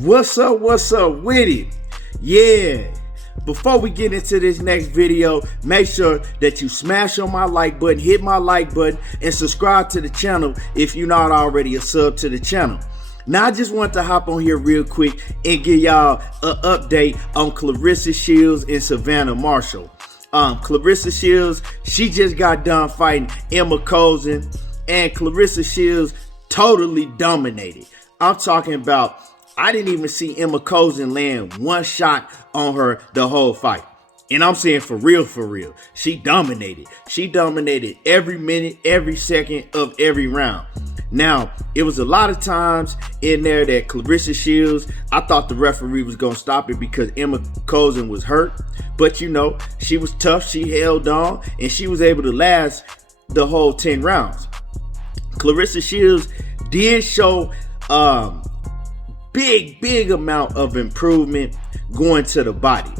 What's up with it? Yeah, before we get into this next video, make sure that you smash on my like button, hit my like button, and subscribe to the channel if you're not already a sub to the channel. Now, I just want to hop on here real quick and give y'all an update on Cleressa Shields and Savannah Marshall. Cleressa Shields, she just got done fighting Emma Cozen, and Cleressa Shields totally dominated. I'm talking about, I didn't even see Emma Cozen land one shot on her the whole fight. And I'm saying for real. She dominated. She dominated every minute, every second of every round. Now, it was a lot of times in there that Cleressa Shields, I thought the referee was going to stop it because Emma Cozen was hurt. But, you know, she was tough. She held on, and she was able to last the whole 10 rounds. Cleressa Shields did show big amount of improvement going to the body.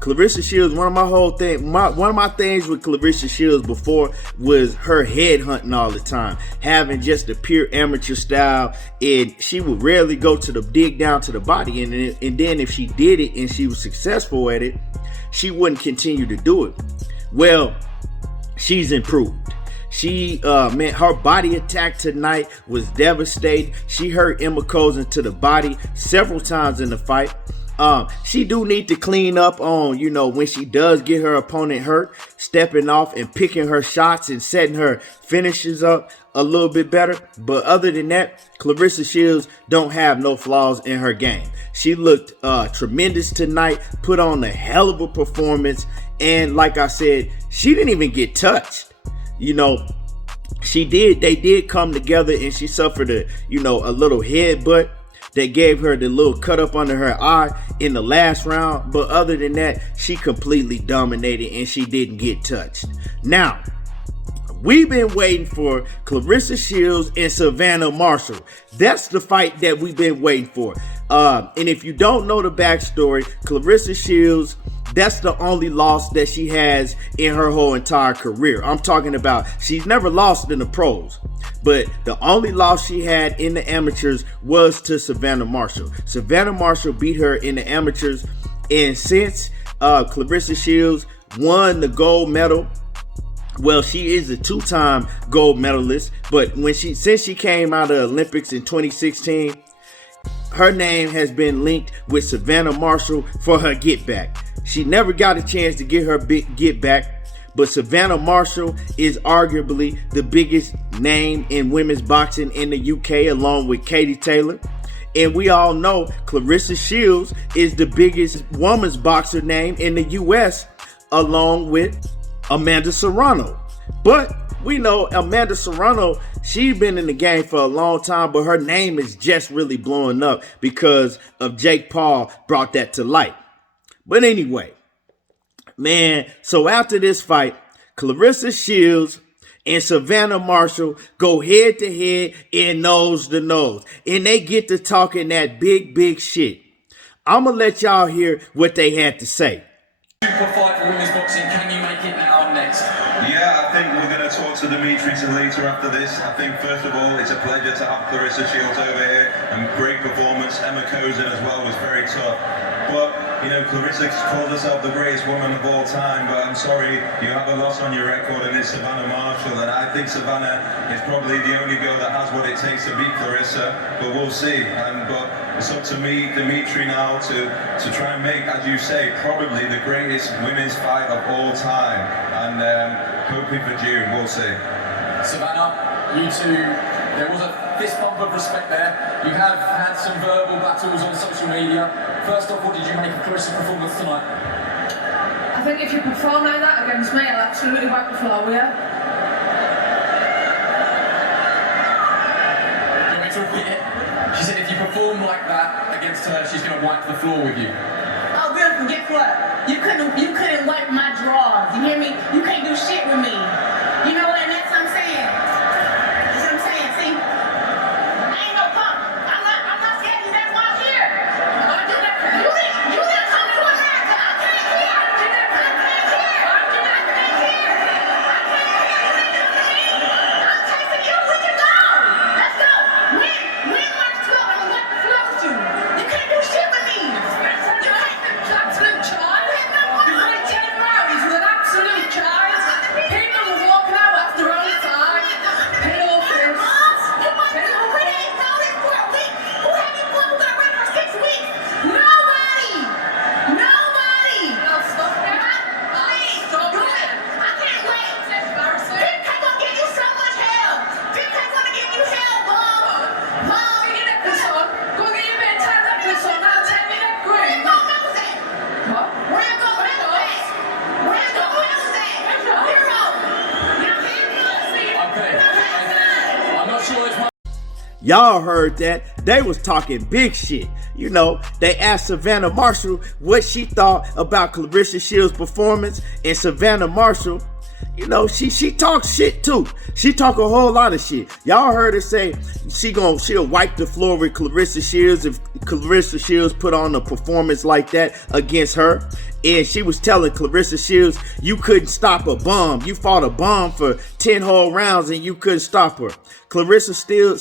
Cleressa Shields, one of my things with Cleressa Shields before was her head hunting all the time, having just a pure amateur style, and she would rarely go to dig down to the body, and then if she did it and she was successful at it, she wouldn't continue to do it. Well, she's improved. Her body attack tonight was devastating. She hurt Emma Cozen to the body several times in the fight. She do need to clean up on, when she does get her opponent hurt, stepping off and picking her shots and setting her finishes up a little bit better. But other than that, Cleressa Shields don't have no flaws in her game. She looked tremendous tonight, put on a hell of a performance, and like I said, she didn't even get touched. They did come together, and she suffered a little headbutt that gave her the little cut up under her eye in the last round. But other than that, she completely dominated and she didn't get touched. Now, we've been waiting for Cleressa Shields and Savannah Marshall. That's the fight that we've been waiting for. And if you don't know the backstory, Cleressa Shields, that's the only loss that she has in her whole entire career. I'm talking about, she's never lost in the pros, but the only loss she had in the amateurs was to Savannah Marshall. Savannah Marshall beat her in the amateurs, and since Cleressa Shields won the gold medal, well, she is a two-time gold medalist, but since she came out of the Olympics in 2016, her name has been linked with Savannah Marshall for her get back. She never got a chance to get her big get back, but Savannah Marshall is arguably the biggest name in women's boxing in the UK, along with Katie Taylor. And we all know Cleressa Shields is the biggest women's boxer name in the US, along with Amanda Serrano. But we know Amanda Serrano, she's been in the game for a long time, but her name is just really blowing up because of Jake Paul brought that to light. But anyway, man, so after this fight, Cleressa Shields and Savannah Marshall go head to head and nose to nose, and they get to talking that big shit. I'm gonna let y'all hear what they had to say. Super fight for women's boxing. Can you make it now and next? Yeah, I think we're going to talk to Dimitri later after this. I think first of all, it's a pleasure to have Cleressa Shields over here, and great performance. Emma Cozen as well was very tough. But, Cleressa calls herself the greatest woman of all time, but I'm sorry, you have a loss on your record, and it's Savannah Marshall, and I think Savannah is probably the only girl that has what it takes to beat Cleressa, but we'll see. But it's up to me, Dimitri, now to try and make, as you say, probably the greatest women's fight of all time, and hoping for June, we'll see. Savannah, you two, there was a fist bump of respect there. You have had some verbal battles on social media. First off, what did you make of Claressa's performance tonight? I think if you perform like that against me, I'll absolutely wipe the floor with you. Do you want me to repeat it? She said if you perform like that against her, she's going to wipe the floor with you. Oh, Bill, guess what? You couldn't wipe my drawers. You hear me? You can't do shit with me. You know what? And that's what I'm saying. That's what I'm saying. See? I ain't no punk. I'm not scared. That's why I'm here. You didn't come to America. I can't hear. I can't hear. I'm chasing you. We can go. Let's go. Win March 12th. I'm gonna wipe the floor with you. You can't do shit. Y'all heard that. They was talking big shit. You know, they asked Savannah Marshall what she thought about Cleressa Shields' performance, and Savannah Marshall, you know, she talks shit too. She talk a whole lot of shit. Y'all heard her say she'll wipe the floor with Cleressa Shields if Cleressa Shields put on a performance like that against her. And she was telling Cleressa Shields, you couldn't stop a bomb. You fought a bomb for 10 whole rounds and you couldn't stop her. Cleressa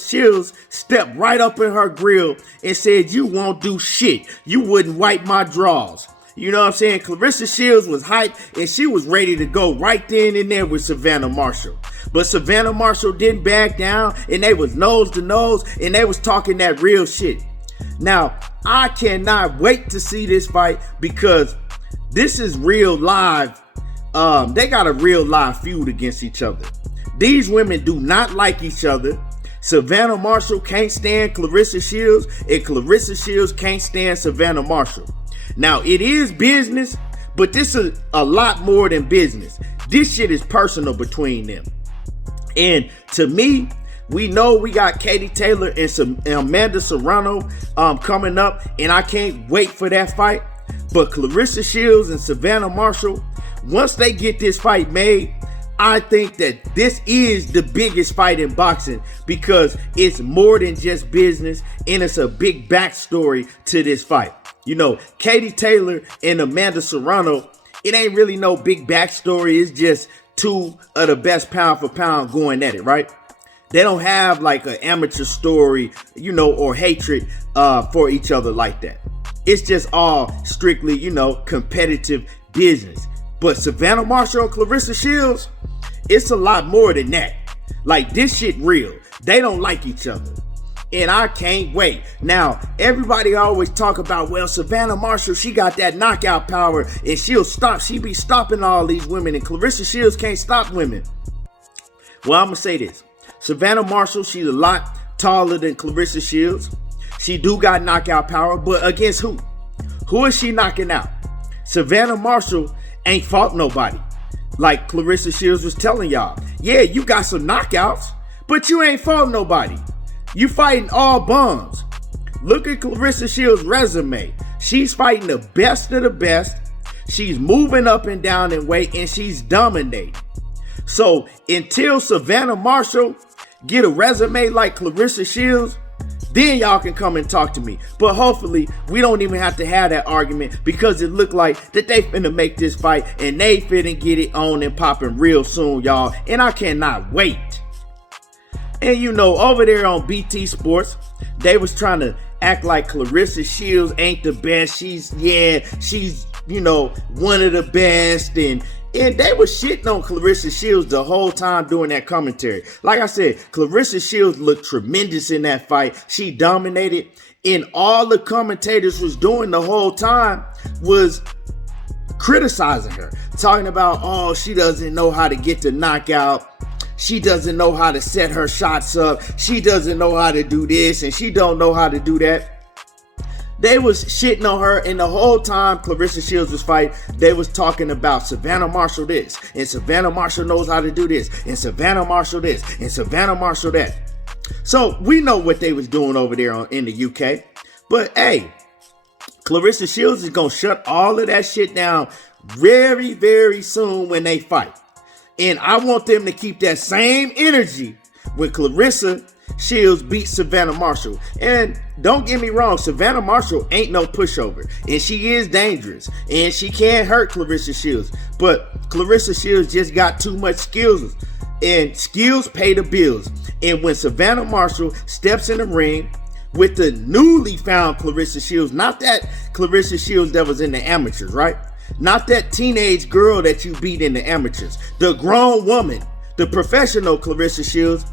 Shields stepped right up in her grill and said, you won't do shit. You wouldn't wipe my drawers. You know what I'm saying? Cleressa Shields was hyped and she was ready to go right then and there with Savannah Marshall. But Savannah Marshall didn't back down, and they was nose to nose, and they was talking that real shit. Now, I cannot wait to see this fight because this is real live. They got a real live feud against each other. These women do not like each other. Savannah Marshall can't stand Cleressa Shields, and Cleressa Shields can't stand Savannah Marshall. Now, it is business, but this is a lot more than business. This shit is personal between them. And to me, we know we got Katie Taylor and Amanda Serrano coming up, and I can't wait for that fight. But Cleressa Shields and Savannah Marshall, once they get this fight made, I think that this is the biggest fight in boxing because it's more than just business, and it's a big backstory to this fight. You know, Katie Taylor and Amanda Serrano, it ain't really no big backstory. It's just two of the best pound for pound going at it, right? They don't have like an amateur story, you know, or hatred for each other like that. It's just all strictly, you know, competitive business. But Savannah Marshall and Cleressa Shields, it's a lot more than that. Like, this shit real. They don't like each other. And I can't wait. Now, everybody always talk about, well, Savannah Marshall, she got that knockout power and she be stopping all these women, and Cleressa Shields can't stop women. Well, I'm going to say this. Savannah Marshall, she's a lot taller than Cleressa Shields. She do got knockout power, but against who? Who is she knocking out? Savannah Marshall ain't fought nobody. Like Cleressa Shields was telling y'all. Yeah, you got some knockouts, but you ain't fought nobody. You fighting all bums. Look at Cleressa Shields' resume. She's fighting the best of the best. She's moving up and down in weight, and she's dominating. So until Savannah Marshall get a resume like Cleressa Shields, then y'all can come and talk to me. But hopefully, we don't even have to have that argument because it looked like that they finna make this fight and they finna get it on and popping real soon, y'all. And I cannot wait. And you know, over there on BT Sports, they was trying to act like Cleressa Shields ain't the best. She's, you know, one of the best. And they were shitting on Cleressa Shields the whole time doing that commentary. Like I said, Cleressa Shields looked tremendous in that fight. She dominated. And all the commentators was doing the whole time was criticizing her. Talking about, oh, she doesn't know how to get the knockout. She doesn't know how to set her shots up. She doesn't know how to do this, and she don't know how to do that. They was shitting on her, and the whole time Cleressa Shields was fighting, they was talking about Savannah Marshall this, and Savannah Marshall knows how to do this, and Savannah Marshall this, and Savannah Marshall that. So we know what they was doing over there in the UK. But hey, Cleressa Shields is going to shut all of that shit down very, very soon when they fight. And I want them to keep that same energy when Cleressa Shields beats Savannah Marshall. And don't get me wrong, Savannah Marshall ain't no pushover. And she is dangerous. And she can hurt Cleressa Shields. But Cleressa Shields just got too much skills. And skills pay the bills. And when Savannah Marshall steps in the ring with the newly found Cleressa Shields, not that Cleressa Shields that was in the amateurs, right? Not that teenage girl that you beat in the amateurs. The grown woman, the professional Cleressa Shields,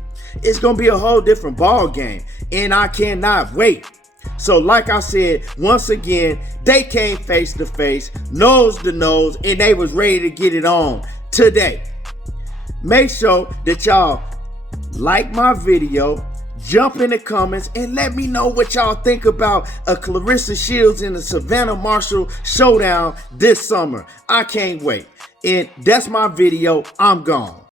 it's going to be a whole different ball game. And I cannot wait. So like I said, once again, they came face to face, nose to nose, and they was ready to get it on today. Make sure that y'all like my video, jump in the comments, and let me know what y'all think about a Cleressa Shields and a Savannah Marshall showdown this summer. I can't wait. And that's my video. I'm gone.